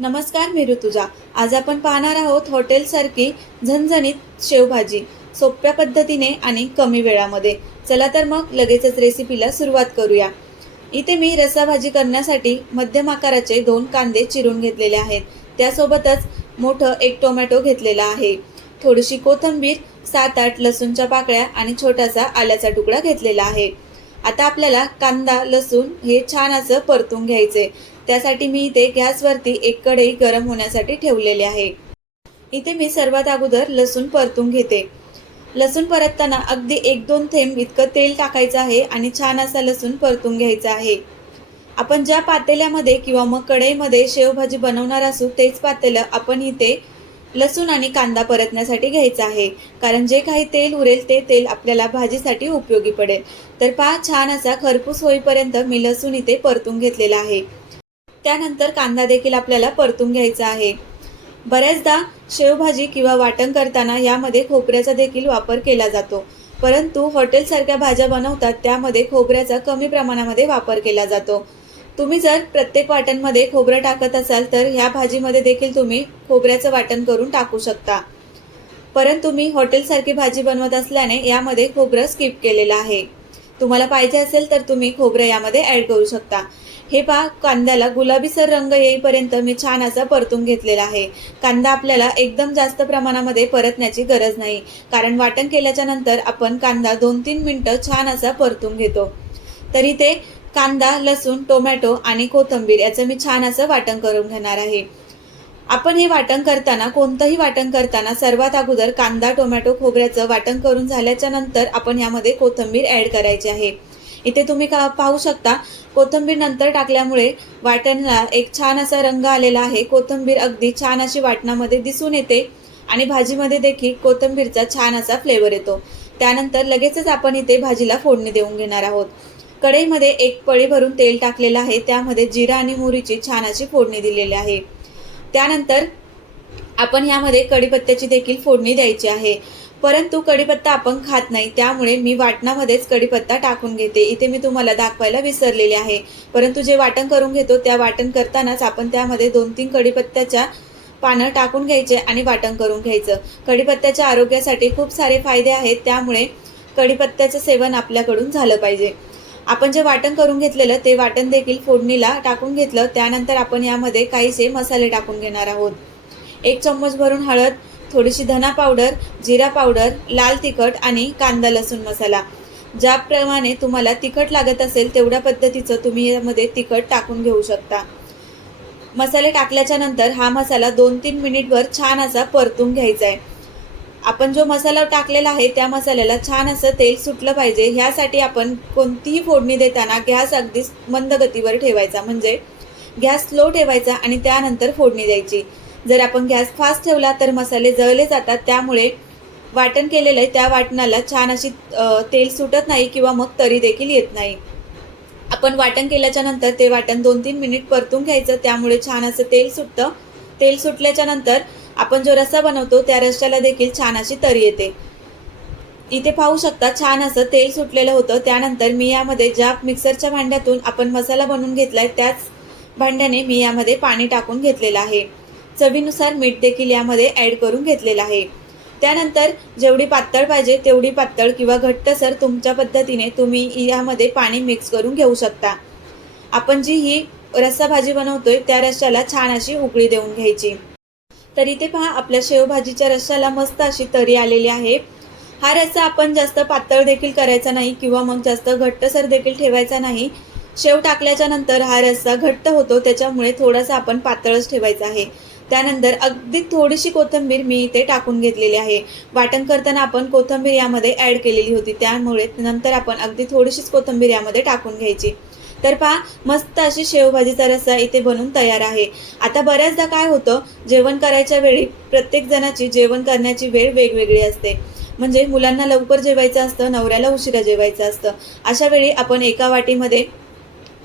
नमस्कार मी ऋतुजा आज आपण पाहणार आहोत हॉटेलसारखी झणझणीत शेवभाजी सोप्या पद्धतीने आणि कमी वेळामध्ये. चला तर मग लगेचच रेसिपीला सुरुवात करूया. इथे मी रस्साभाजी करण्यासाठी मध्यम आकाराचे दोन कांदे चिरून घेतलेले आहेत. त्यासोबतच मोठं एक टोमॅटो घेतलेला आहे. थोडीशी कोथिंबीर सात आठ लसूणच्या पाकळ्या आणि छोटासा आल्याचा तुकडा घेतलेला आहे. आता आपल्याला कांदा लसूण हे छान असं परतून घ्यायचे. त्यासाठी मी इथे गॅसवरती एक कढई गरम होण्यासाठी ठेवलेली आहे. इथे मी सर्वात अगोदर लसूण परतून घेते. लसूण परतताना अगदी एक दोन थेंब इतकं तेल टाकायचं आहे आणि छान असा लसूण परतून घ्यायचा आहे. आपण ज्या पातेल्यामध्ये किंवा मग कढईमध्ये शेवभाजी बनवणार असू तेच पातेलं आपण इथे लसूण आणि कांदा परतण्यासाठी घ्यायचा आहे. कारण जे काही तेल उरेल ते तेल आपल्याला भाजीसाठी उपयोगी पडेल. तर पहा छान असा खरपूस होईपर्यंत मी लसूण इथे परतून घेतलेला आहे. त्यानंतर कांदा देखील आपल्याला परतून घ्यायचा आहे. बऱ्याचदा शेवभाजी किंवा वाटण करताना यामध्ये खोबऱ्याचा देखील वापर केला जातो. परंतु हॉटेलसारख्या भाज्या बनवतात त्यामध्ये खोबऱ्याचा कमी प्रमाणामध्ये वापर केला जातो. तुम्ही जर प्रत्येक वाटणमध्ये खोबरं टाकत असाल तर ह्या भाजीमध्ये देखील तुम्ही खोबऱ्याचं वाटण करून टाकू शकता. परंतु मी हॉटेलसारखी भाजी बनवत असल्याने यामध्ये खोबरं स्किप केलेलं आहे. तुम्हाला पाहिजे असेल तर तुम्ही खोबरं यामध्ये ॲड करू शकता. हे पहा कांद्याला गुलाबीसर रंग येईपर्यंत मी छान असा परतून घेतलेला आहे. कांदा आपल्याला एकदम जास्त प्रमाणामध्ये परतण्याची गरज नाही. कारण वाटण केल्याच्यानंतर आपण कांदा दोन तीन मिनटं छान असा परतून घेतो. तरी ते कांदा लसूण टोमॅटो आणि कोथिंबीर याचं मी छान असं वाटण करून घेणार आहे. आपण हे वाटण करताना कोणतंही वाटण करताना सर्वात अगोदर कांदा टोमॅटो खोबऱ्याचं वाटण करून झाल्याच्यानंतर आपण यामध्ये कोथिंबीर ॲड करायची आहे. इथे तुम्ही का पाहू शकता कोथिंबीर नंतर टाकल्यामुळे वाटणला एक छान असा रंग आलेला आहे. कोथिंबीर अगदी छान अशी वाटणामध्ये दिसून येते आणि भाजीमध्ये देखील कोथिंबीरचा छान असा फ्लेवर येतो. त्यानंतर लगेचच आपण इथे भाजीला फोडणी देऊन घेणार आहोत. कढईमध्ये एक पळी भरून तेल टाकलेलं आहे. त्यामध्ये जिरा आणि मोहरीची छान अशी फोडणी दिलेली आहे. त्यानंतर आपण ह्यामध्ये कढीपत्त्याची देखील फोडणी द्यायची आहे. परंतु कढीपत्ता आपण खात नाही त्यामुळे मी वाटणामध्येच कढीपत्ता टाकून घेते. इथे मी तुम्हाला दाखवायला विसरलेले आहे. परंतु जे वाटण करून घेतो त्या वाटण करतानाच आपण त्यामध्ये दोन तीन कढीपत्त्याच्या पानं टाकून घ्यायचे आणि वाटण करून घ्यायचं. कढीपत्त्याच्या आरोग्यासाठी खूप सारे फायदे आहेत त्यामुळे कढीपत्त्याचं सेवन आपल्याकडून झालं पाहिजे. आपण जे वाटण करून घेतलेलं ते वाटण देखील फोडणीला टाकून घेतलं. त्यानंतर आपण यामध्ये काहीसे मसाले टाकून घेणार आहोत. एक चम्मच भरून हळद थोडीशी धना पावडर जिरा पावडर लाल तिखट आणि कांदा लसूण मसाला. ज्याप्रमाणे तुम्हाला तिखट लागत असेल तेवढ्या पद्धतीचं तुम्ही यामध्ये तिखट टाकून घेऊ शकता. मसाले टाकल्याच्या नंतर हा मसाला दोन तीन मिनिटवर छान असा परतून घ्यायचा आहे. आपण जो मसाला टाकलेला आहे त्या मसाल्याला छान असं तेल सुटलं पाहिजे. ह्यासाठी आपण कोणतीही फोडणी देताना गॅस अगदी मंद गतीवर ठेवायचा. म्हणजे गॅस स्लो ठेवायचा आणि त्यानंतर फोडणी द्यायची. जर आपण गॅस फास्ट ठेवला तर मसाले जळले जातात. त्यामुळे वाटण केलेलं आहे त्या वाटणाला छान अशी तेल सुटत नाही किंवा मग तरी देखील येत नाही. आपण वाटण केल्याच्यानंतर ते वाटण दोन तीन मिनिट परतून घ्यायचं त्यामुळे छान असं तेल सुटतं. तेल सुटल्याच्या नंतर आपण जो रस्सा बनवतो त्या रस्स्याला देखील छान अशी तरी येते. इथे पाहू शकता छान असं तेल सुटलेलं होतं. त्यानंतर मी यामध्ये ज्या मिक्सरच्या भांड्यातून आपण मसाला बनवून घेतलाय त्याच भांड्याने मी यामध्ये पाणी टाकून घेतलेलं आहे. चवीनुसार मीठ देखील यामध्ये ॲड करून घेतलेलं आहे. त्यानंतर जेवढी पातळ पाहिजे तेवढी पातळ किंवा घट्टसर तुमच्या पद्धतीने तुम्ही यामध्ये पाणी मिक्स करून घेऊ शकता. आपण जी ही रस्सा भाजी बनवतोय त्या रश्श्याला छान अशी उकळी देऊन घ्यायची. तर इथे पहा आपल्या शेवभाजीच्या रश्श्याला मस्त अशी तरी आलेली आहे. हा रस्सा आपण जास्त पातळ देखील करायचा नाही किंवा मग जास्त घट्टसर देखील ठेवायचा नाही. शेव टाकल्याच्या नंतर हा रस्सा घट्ट होतो त्याच्यामुळे थोडासा आपण पातळच ठेवायचा आहे. त्यानंतर अगदी थोडीशी कोथिंबीर मी इथे टाकून घेतलेली आहे. वाटण करताना आपण कोथिंबीर यामध्ये ॲड केलेली होती. त्यामुळे नंतर आपण अगदी थोडीशीच कोथिंबीर यामध्ये टाकून घ्यायची. तर पहा मस्त अशी शेवभाजीचा रस्सा इथे बनून तयार आहे. आता बऱ्याचदा काय होतं जेवण करायच्या वेळी प्रत्येक जणाची जेवण करण्याची वेळ वेगवेगळी असते. म्हणजे मुलांना लवकर जेवायचं असतं नवऱ्याला उशिरा जेवायचं असतं. अशा वेळी आपण एका वाटीमध्ये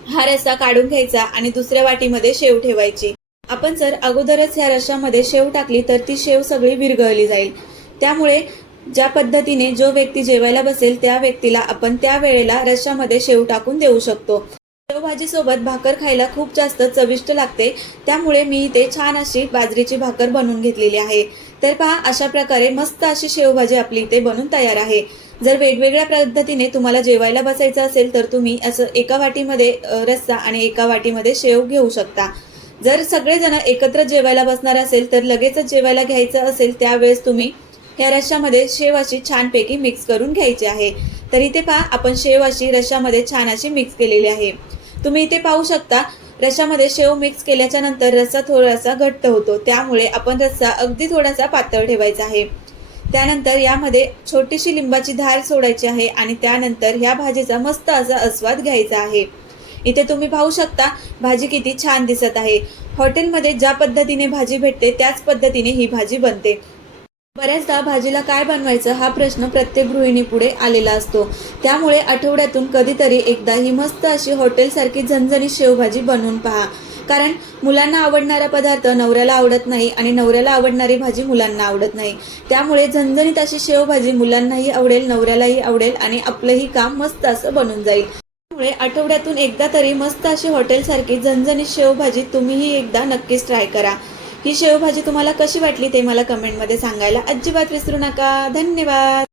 हा रस्सा काढून घ्यायचा आणि दुसऱ्या वाटीमध्ये शेव ठेवायची. आपण जर अगोदरच ह्या रशामध्ये शेव टाकली तर ती शेव सगळी विरघळली जाईल. त्यामुळे ज्या पद्धतीने जो व्यक्ती जेवायला बसेल त्या व्यक्तीला आपण त्या वेळेला रशामध्ये शेव टाकून देऊ शकतो. शेवभाजीसोबत भाकर खायला खूप जास्त चविष्ट लागते. त्यामुळे मी इथे छान अशी बाजरीची भाकर बनवून घेतलेली आहे. तर पहा अशा प्रकारे मस्त अशी शेवभाजी आपली इथे बनून तयार आहे. जर वेगवेगळ्या पद्धतीने तुम्हाला जेवायला बसायचं असेल तर तुम्ही असं एका वाटीमध्ये रस्सा आणि एका वाटीमध्ये शेव घेऊ शकता. जर सगळेजण एकत्र जेवायला बसणार असेल तर लगेचच जेवायला घ्यायचं असेल त्यावेळेस तुम्ही या रश्श्यामध्ये शेव अशी छानपैकी मिक्स करून घ्यायची आहे. तर इथे पहा आपण शेव अशी रश्यामध्ये छान अशी मिक्स केलेली आहे. तुम्ही इथे पाहू शकता रश्यामध्ये शेव मिक्स केल्याच्यानंतर रस्सा थोडासा घट्ट होतो. त्यामुळे आपण रस्सा अगदी थोडासा पातळ ठेवायचा आहे. त्यानंतर यामध्ये छोटीशी लिंबाची धार सोडायची आहे आणि त्यानंतर ह्या भाजीचा मस्त असा आस्वाद घ्यायचा आहे. इथे तुम्ही पाहू शकता भाजी किती छान दिसत आहे. हॉटेलमध्ये ज्या पद्धतीने भाजी भेटते त्याच पद्धतीने ही भाजी बनते. बऱ्याचदा भाजीला काय बनवायचं हा प्रश्न प्रत्येक गृहिणीपुढे आलेला असतो. त्यामुळे आठवड्यातून कधीतरी एकदा ही मस्त अशी हॉटेलसारखी झणझणीत शेवभाजी बनवून पहा. कारण मुलांना आवडणारा पदार्थ नवऱ्याला आवडत नाही आणि नवऱ्याला आवडणारी भाजी मुलांना आवडत नाही. त्यामुळे झणझणीत अशी शेवभाजी मुलांनाही आवडेल नवऱ्यालाही आवडेल आणि आपलंही काम मस्त असं बनून जाईल. त्यामुळे आठवड्यातून एकदा तरी मस्त अशी हॉटेलसारखी झणझणीत शेवभाजी तुम्हीही एकदा नक्कीच ट्राय करा. ही शेवभाजी तुम्हाला कशी वाटली ते मला कमेंटमध्ये सांगायला अजिबात विसरू नका. धन्यवाद.